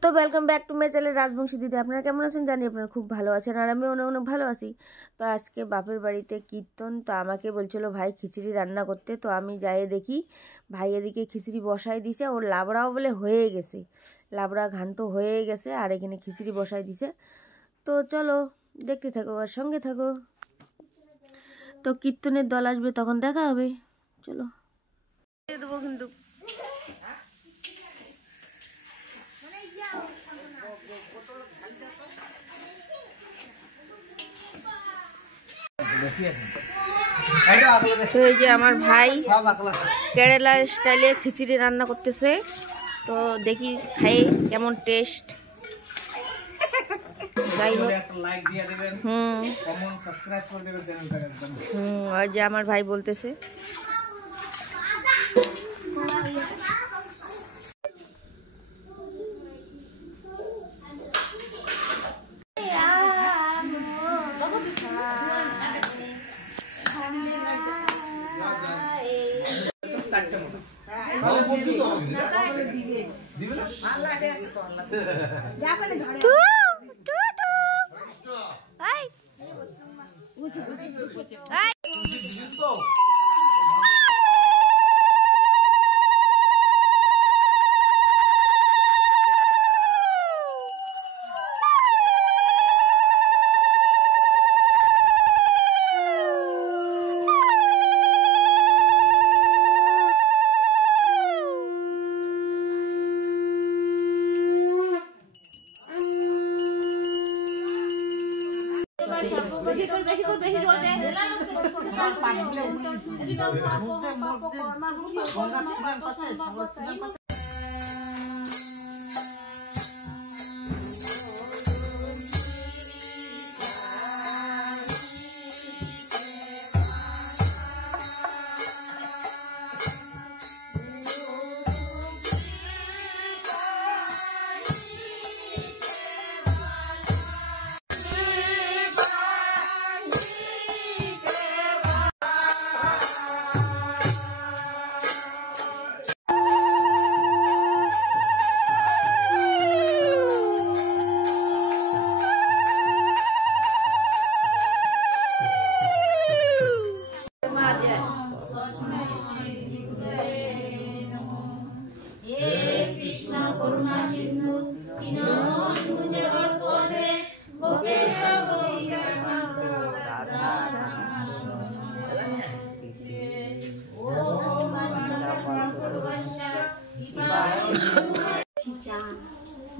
তো welcome back to my channel Rajbanshi দিদি। আপনারা কেমন আছেন জানি আপনারা খুব ভালো আছেন, আর আমি অনেক অনেক ভালো আছি। তো আজকে বাপের বাড়িতে কীর্তন, তো আমাকে বলছিল ভাই খিচুড়ি রান্না করতে। তো আমি যাই দেখি ভাই এদিকে খিচুড়ি বসাই দিছে, ওর লাবড়াও বলে হয়ে গেছে, লাবড়া ঘান্ট হয়ে গেছে, আর এখানে খিচুড়ি বসাই দিছে। তো চলো দেখতে থাকো আর সঙ্গে থাকো। তো কীর্তনের দল আসবে তখন দেখা হবে, চলো দেবো কিন্তু। তো এই যে আমার ভাই কেরালার স্টাইলে খিচুড়ি রান্না করতেছে, তো দেখি খাই কেমন টেস্ট। যাই হোক, ওই যে আমার ভাই বলতেছে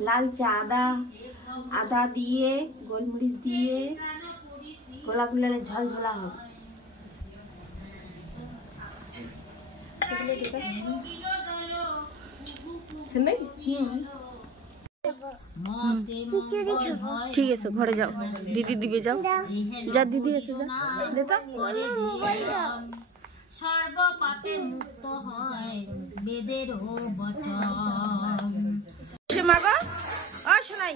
লাল চা আদা দিয়ে গোলমরিচ দিয়ে গোলা গুলালে ঝলঝলা হবে। ঠিক আছে, ঘরে যাও, দিদি দিবে, যাও যা, দিদি এসে যা দেতা। সর্বপাপে মুক্ত হয় বেদের বচন। মাগো ও শোনাই,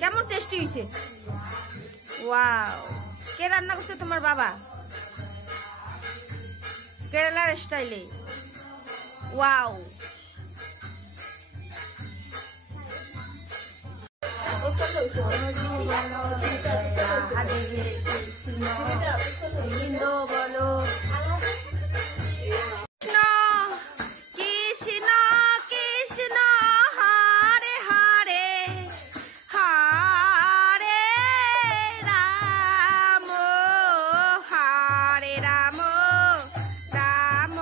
কেমন টেস্টি হয়েছে? ওয়াও, কে রান্না করছে? তোমার বাবা, কেরালার স্টাইলে। ওয়াও, বলো কৃষ্ণ কৃষ্ণ হরে হরে হরে রাম হরে রাম রাম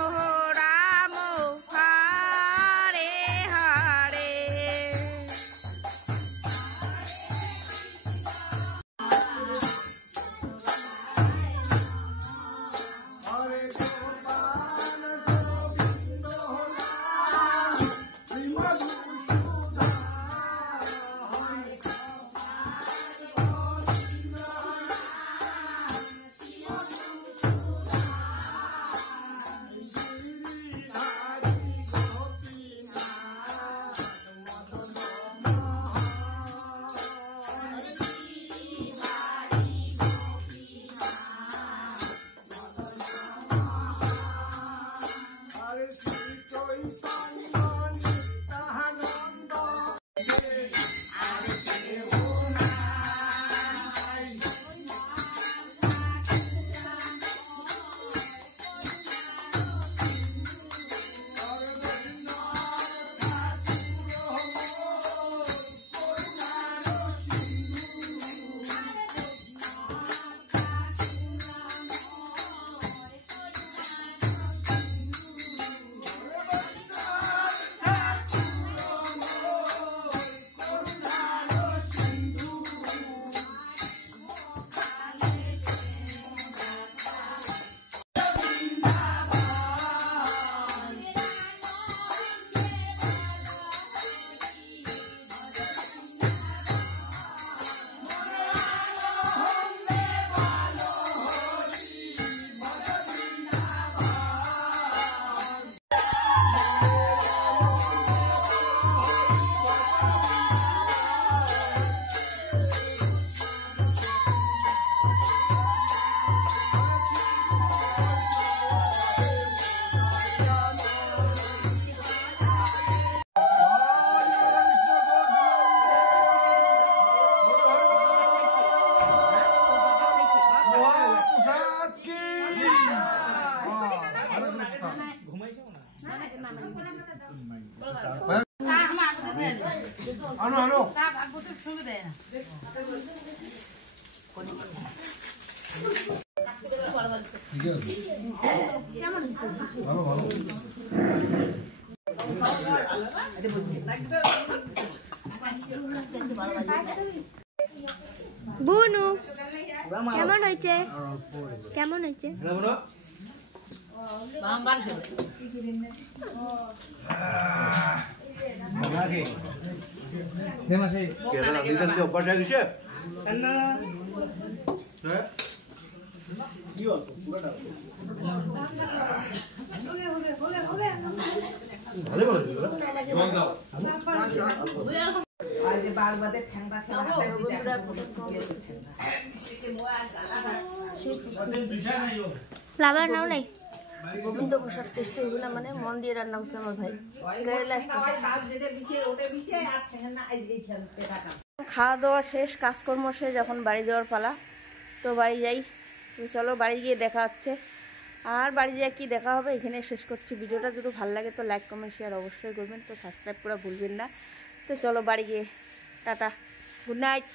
রাম হরে হরে। বুনু কেমন হয়েছে? কেমন হয়েছে? ফ্লাওয়ার নাও নাই গোবিন্দ প্রসাদ টেস্টি হবে না মানে মন দিয়ে রান্না করছে আমার ভাই। খাওয়া দাওয়া শেষ, কাজকর্ম শেষ, এখন বাড়ি যাওয়ার পালা। তো বাড়ি যাই, তো চলো বাড়ি গিয়ে দেখা হচ্ছে। আর বাড়ি যেয়ে কি দেখা হবে এখানে শেষ করছি ভিডিওটা। যদি ভালো লাগে তো লাইক কমেন্ট শেয়ার অবশ্যই করবেন, তো সাবস্ক্রাইব করা ভুলবেন না। তো চলো বাড়ি গিয়ে টাটা, গুড নাইট।